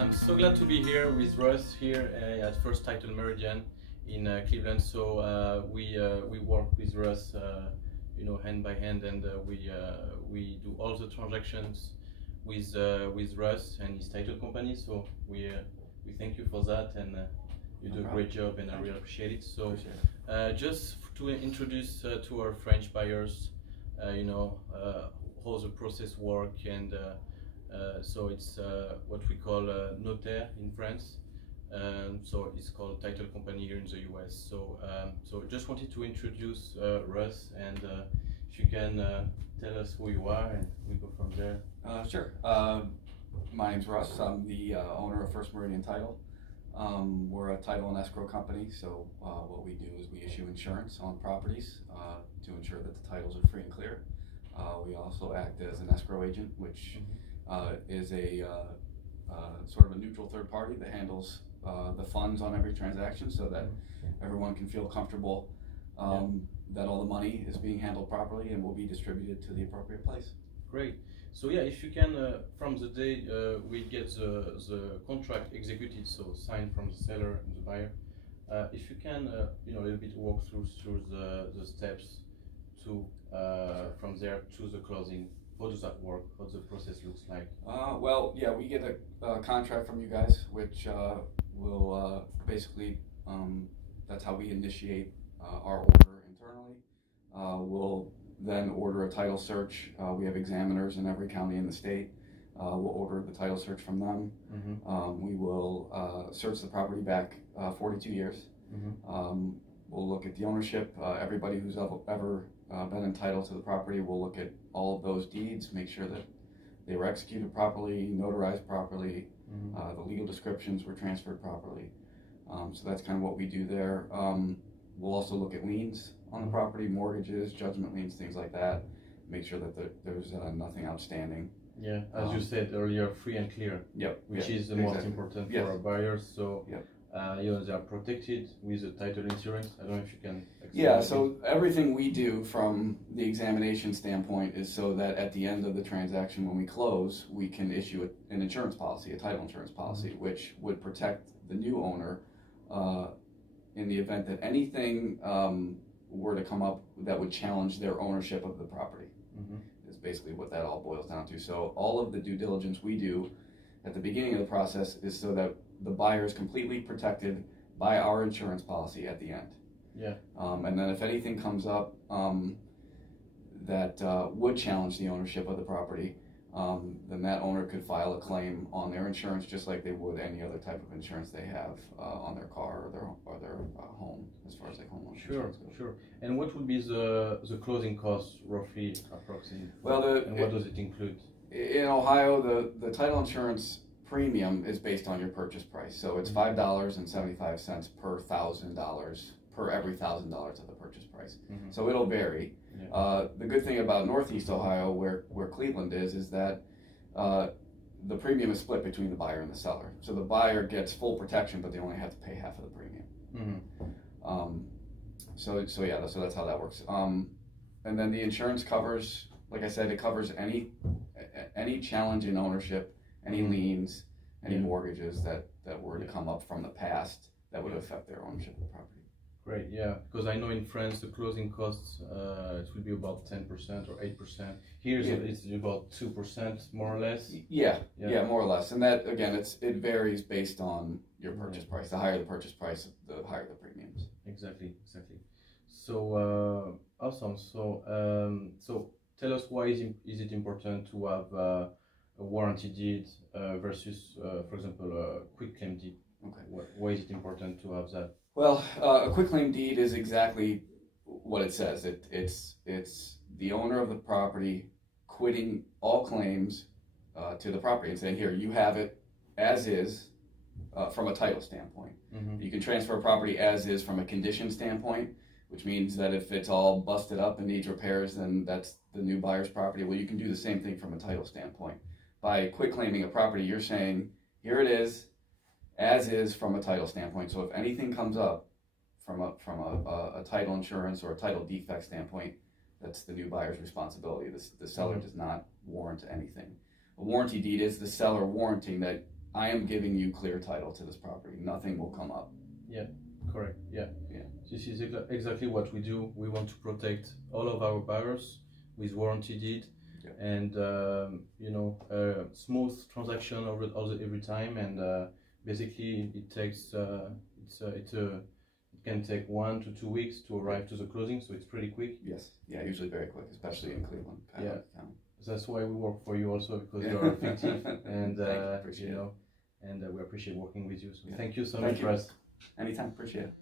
I'm so glad to be here with Russ here at First Title Meridian in Cleveland. So we work with Russ, hand by hand, and we do all the transactions with Russ and his title company. So we thank you for that, and you do a great job, and I really appreciate it. So just to introduce to our French buyers, how the process works, and so it's what we call notaire in France. So it's called title company here in the US. So just wanted to introduce Russ, and if you can tell us who you are, and we go from there. Sure. My name's Russ. I'm the owner of First Meridian Title. We're a title and escrow company, so what we do is we issue insurance on properties to ensure that the titles are free and clear. We also act as an escrow agent, which is a sort of a neutral third party that handles the funds on every transaction, so that everyone can feel comfortable that all the money is being handled properly and will be distributed to the appropriate place. Great. So yeah, if you can, from the day we get the contract executed, so signed from the seller and the buyer, if you can, a little bit walk through the steps to from there to the closing. How does that work? How the process looks like? Well, yeah, we get a contract from you guys, which will basically, that's how we initiate our order internally. We'll then order a title search. We have examiners in every county in the state. We'll order the title search from them. We will search the property back 42 years. We'll look at the ownership. Everybody who's ever been entitled to the property, we'll look at all of those deeds, make sure that they were executed properly, notarized properly, the legal descriptions were transferred properly. So that's kind of what we do there. We'll also look at liens on the property, mortgages, judgment liens, things like that. Make sure that there's nothing outstanding. Yeah, as you said earlier, free and clear. Yep. Which is the most important for our buyers. So they are protected with the title insurance. I don't know if you can explain. Yeah, so everything we do from the examination standpoint is so that at the end of the transaction, when we close, we can issue an insurance policy, a title insurance policy, which would protect the new owner in the event that anything were to come up that would challenge their ownership of the property. Is basically what that all boils down to. So all of the due diligence we do at the beginning of the process is so that the buyer is completely protected by our insurance policy at the end. Yeah. And then if anything comes up that would challenge the ownership of the property, then that owner could file a claim on their insurance just like they would any other type of insurance they have on their car or their home, as far as like homeowners insurance goes. Sure. And what would be the closing costs roughly, approximately? Well, and what does it include? In Ohio, the title insurance premium is based on your purchase price, so it's $5.75 per $1,000 per every $1,000 of the purchase price. So it'll vary. The good thing about Northeast Ohio, where Cleveland is that the premium is split between the buyer and the seller. So the buyer gets full protection, but they only have to pay half of the premium. So that's how that works. And then the insurance covers, like I said, it covers any challenge in ownership, any liens, any mortgages that were to come up from the past that would affect their ownership of the property. Great, yeah, because I know in France the closing costs it will be about 10% or 8%. Here it's about 2% more or less. Yeah, more or less. And that again, it varies based on your purchase price. The higher the purchase price, the higher the premiums. Exactly. So awesome. So tell us, why is it important to have a warranty deed versus, for example, a quick claim deed? Okay. Why is it important to have that? Well, a quitclaim deed is exactly what it says. It's the owner of the property quitting all claims to the property and saying, here, you have it as is from a title standpoint. You can transfer a property as is from a condition standpoint, which means that if it's all busted up and needs repairs, then that's the new buyer's property. Well, you can do the same thing from a title standpoint. By quitclaiming a property, you're saying, here it is, as is from a title standpoint. So if anything comes up from a title insurance or a title defect standpoint, that's the new buyer's responsibility. The seller does not warrant anything. A warranty deed is the seller warranting that I am giving you clear title to this property. Nothing will come up. Yeah, correct. Yeah. Yeah. This is exactly what we do. We want to protect all of our buyers with warranty deed, and you know, smooth transaction every time. And basically, it takes it can take 1 to 2 weeks to arrive to the closing, so it's pretty quick. Yes. Yeah, usually very quick, especially in Cleveland. Yeah. That's why we work for you also, because you're effective, and you know, and we appreciate working with you. So thank you so much, Russ. Anytime, appreciate it.